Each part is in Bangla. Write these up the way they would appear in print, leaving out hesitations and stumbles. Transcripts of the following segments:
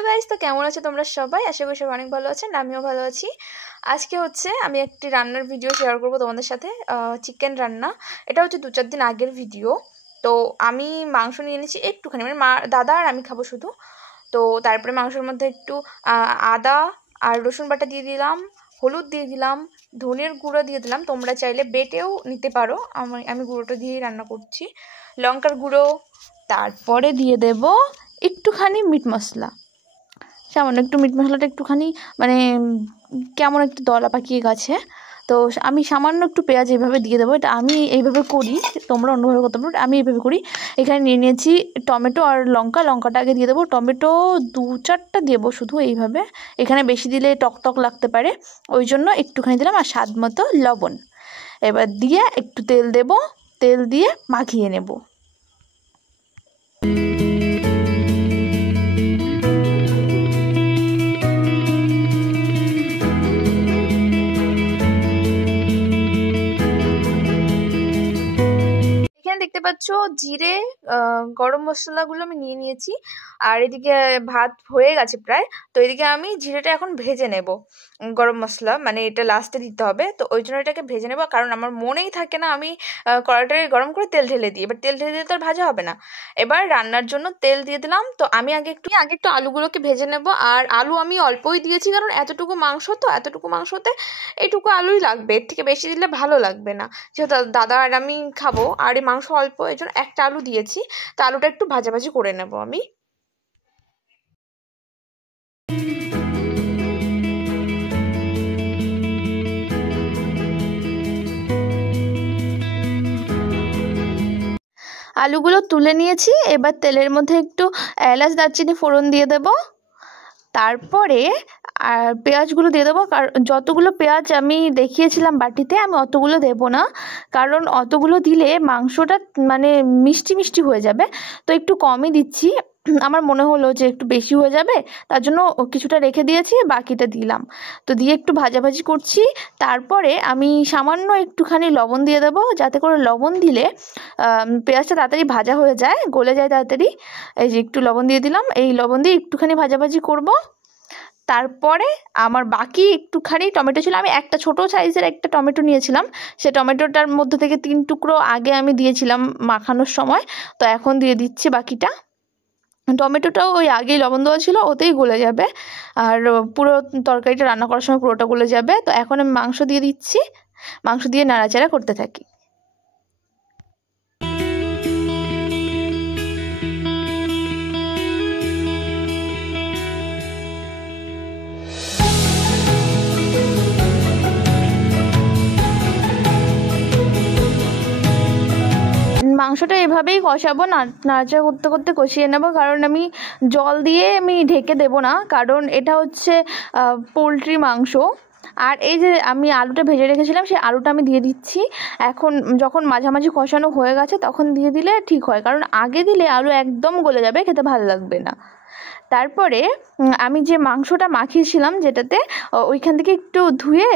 হ্যালো গাইস, তো কেমন আছো তোমরা সবাই? আশা করি সবাই অনেক ভালো আছেন, আমিও ভালো আছি। আজকে আমি একটি রান্নার ভিডিও শেয়ার করবো তোমাদের সাথে। চিকেন রান্না। এটা হচ্ছে 2-4 দিন আগের ভিডিও। তো আমি মাংস নিয়ে নিয়েছি একটুখানি, মানে মা দাদা আর আমি খাবো শুধু। তো তারপরে মাংসের মধ্যে একটু আদা আর রসুন বাটা দিয়ে দিলাম, হলুদ দিয়ে দিলাম, ধনের গুঁড়ো দিয়ে দিলাম, তোমরা চাইলে বেটেও নিতে পারো, আমি গুঁড়োটা দিয়েই রান্না করছি। লঙ্কার গুঁড়ো, তারপরে দিয়ে দেব একটুখানি মিট মশলা, সামান্য একটু। মিট মশলাটা একটুখানি মানে কেমন একটু দলা পাকিয়ে গেছে, তো আমি সামান্য একটু পেঁয়াজ এইভাবে দিয়ে দেবো। এটা আমি এইভাবে করি, তোমরা অন্যভাবে করতে পারো, আমি এইভাবে করি। এখানে নিয়ে নিয়েছি টমেটো আর লঙ্কাটা আগে দিয়ে দেবো। টমেটো 2-4টা দেবো শুধু এইভাবে, এখানে বেশি দিলে টক টক লাগতে পারে, ওই জন্য একটুখানি দিলাম। আর স্বাদ মতো লবণ। এবার দিয়ে একটু তেল দেব, তেল দিয়ে মাখিয়ে নেব। দেখতে পাচ্ছ জিরে, গরম মশলাগুলো আমি নিয়ে নিয়েছি। আর এদিকে ভাত হয়ে গেছে প্রায়, তো এদিকে আমি জিরেটা এখন ভেজে নেব। গরম মশলা মানে এটা লাস্টে দিতে হবে, তো ওই জন্য এটাকে ভেজে নেব, কারণ আমার মনেই থাকে না আমি কড়াইটাকে গরম করে তেল ঢেলে দিই। এবার তেল ঢেলে দিলে তো আর ভাজা হবে না। এবার রান্নার জন্য তেল দিয়ে দিলাম। তো আমি আগে একটু আলুগুলোকে ভেজে নেব। আর আলু আমি অল্পই দিয়েছি, কারণ এতটুকু মাংসতে এইটুকু আলুই লাগবে, এর থেকে বেশি দিলে ভালো লাগবে না। যেহেতু দাদা আর আমি খাবো আর এই মাংস অল্প, এই জন্য একটা আলু দিয়েছি। তো আলুটা একটু ভাজাভাজি করে নেব আমি। আলুগুলো তুলে নিয়েছি। এবার তেলের মধ্যে একটু এলাচ দারচিনি ফোড়ন দিয়ে দেব। তারপরে আর পেঁয়াজগুলো দিয়ে দেবো। যতগুলো পেঁয়াজ আমি দেখিয়েছিলাম বাটিতে, আমি অতগুলো দেব না, কারণ অতগুলো দিলে মাংসটা মানে মিষ্টি মিষ্টি হয়ে যাবে, তো একটু কমই দিচ্ছি। আমার মনে হলো যে একটু বেশি হয়ে যাবে, তার জন্য কিছুটা রেখে দিয়েছি, বাকিটা দিলাম। তো দিয়ে একটু ভাজাভাজি করছি। তারপরে আমি সামান্য একটুখানি লবণ দিয়ে দেবো, যাতে করে লবণ দিলে পেঁয়াজটা তাড়াতাড়ি ভাজা হয়ে যায়, গলে যায় তাড়াতাড়ি। এই যে একটু লবণ দিয়ে দিলাম, এই লবণ দিয়ে একটুখানি ভাজাভাজি করব। তারপরে আমার বাকি একটুখানি টমেটো ছিল, আমি একটা ছোট সাইজের একটা টমেটো নিয়েছিলাম, সে টমেটোটার মধ্যে থেকে 3 টুকরো আগে আমি দিয়েছিলাম মাখানোর সময়, তো এখন দিয়ে দিচ্ছি বাকিটা। টমেটোটাও ওই আগেই লবণ দেওয়া ছিল, ওতেই গলে যাবে, আর পুরো তরকারিটা রান্না করার সময় পুরোটা গলে যাবে। তো এখন আমি মাংস দিয়ে দিচ্ছি, মাংস দিয়ে নাড়াচাড়া করতে থাকি। মাংসটা এভাবেই কষাবো, নাড়াচাড়া করতে করতে কষিয়ে নেব, কারণ আমি জল দিয়ে আমি ঢেকে দেব না, কারণ এটা হচ্ছে পোলট্রি মাংস। আর এই যে আমি আলুটা ভেজে রেখেছিলাম, সেই আলুটা আমি দিয়ে দিচ্ছি এখন। যখন মাঝামাঝি কষানো হয়ে গেছে তখন দিয়ে দিলে ঠিক হয়, কারণ আগে দিলে আলু একদম গলে যাবে, খেতে ভালো লাগবে না। তারপরে আমি যে মাংসটা মাখিয়েছিলাম যেটাতে, ওইখান থেকে একটু ধুয়ে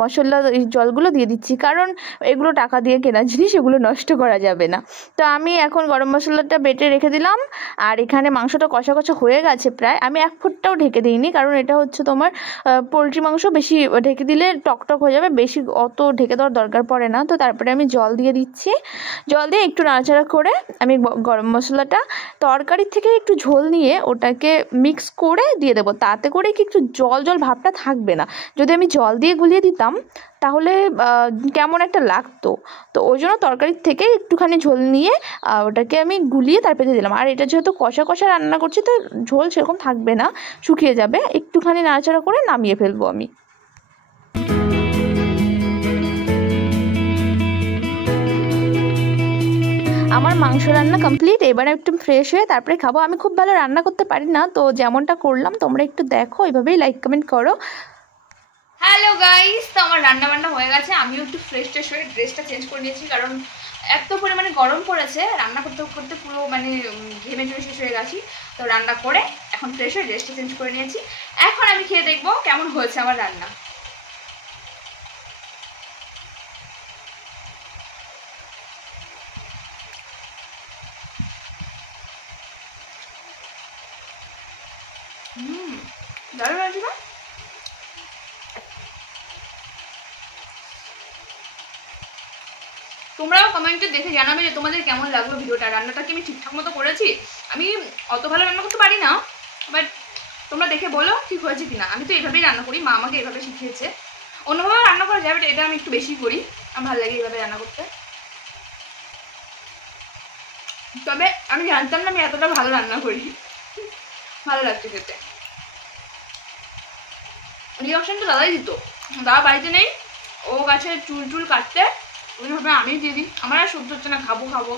মশলা জলগুলো দিয়ে দিচ্ছি, কারণ এগুলো টাকা দিয়ে কেনা জিনিস, এগুলো নষ্ট করা যাবে না। তো আমি এখন গরম মশলাটা বেটে রেখে দিলাম। আর এখানে মাংসটা কষা কষা হয়ে গেছে প্রায়, আমি 1 ফুটটাও ঢেকে দিইনি, কারণ এটা হচ্ছে তোমার পোলট্রি মাংস, বেশি ঢেকে দিলে টকটক হয়ে যাবে, বেশি অত ঢেকে দেওয়ার দরকার পড়ে না। তো তারপরে আমি জল দিয়ে দিচ্ছি, জল দিয়ে একটু নাড়াচাড়া করে আমি গরম মশলাটা তরকারির থেকে একটু ঝোল নিয়ে ওটাকে মিক্স করে দিয়ে দেবো, তাতে করে কি একটু জল জল ভাবটা থাকবে না। যদি আমি জল দিয়ে গুলিয়ে দিতাম তাহলে কেমন একটা লাগতো, তো ওই জন্য তরকারির থেকে একটুখানি ঝোল নিয়ে ওটাকে আমি গুলিয়ে তারপরে দিয়ে দিলাম। আর এটা যেহেতু কষা কষা রান্না করছি, তো ঝোল সেরকম থাকবে না, শুকিয়ে যাবে, একটুখানি নাড়াচাড়া করে নামিয়ে ফেলবো আমি। আমার মাংস রান্না কমপ্লিট। এবারে একটু ফ্রেশ হয়ে তারপরে খাবো। আমি খুব ভালো রান্না করতে পারি না, তো যেমনটা করলাম তোমরা একটু দেখো, এইভাবেই লাইক কমেন্ট করো। হ্যালো গাইস, তো আমার রান্না বান্না হয়ে গেছে, আমিও একটু ফ্রেশ ট্রেশ হয়ে ড্রেসটা চেঞ্জ করে নিয়েছি, কারণ এত পরিমাণে গরম পড়েছে, রান্না করতে করতে পুরো মানে ঘেমে চুড়ে শেষ হয়ে গেছি। তো রান্না করে এখন ফ্রেশ হয়ে ড্রেসটা চেঞ্জ করে নিয়েছি। এখন আমি খেয়ে দেখবো কেমন হয়েছে আমার রান্না। দারুণ আছে না? তোমরাও কমেন্টে দেখে জানাবে যে তোমাদের কেমন লাগলো ভিডিওটা। রান্নাটা কি আমি ঠিকঠাক মতো করেছি? আমি অত ভালো রান্না করতে পারি না, বাট তোমরা দেখে বলো ঠিক হয়েছে কিনা। আমি তো এইভাবেই রান্না করি, মা আমাকে এইভাবে শিখিয়েছে। অন্যভাবে রান্না করা যায়, বাট এটা আমি একটু বেশি করি, আমার ভালো লাগে এইভাবে রান্না করতে। তবে আমি জানতাম না আমি এতটা ভালো রান্না করি। ভালো লাগছে খেতে। রিঅ্যাকশনটা দাদাই দিত, দাদা বাড়িতে নেই, ও গাছে চুল কাটতে, ওইভাবে আমি দিয়ে দিই। আমার আর সহ্য হচ্ছে না, খাবো খাবো।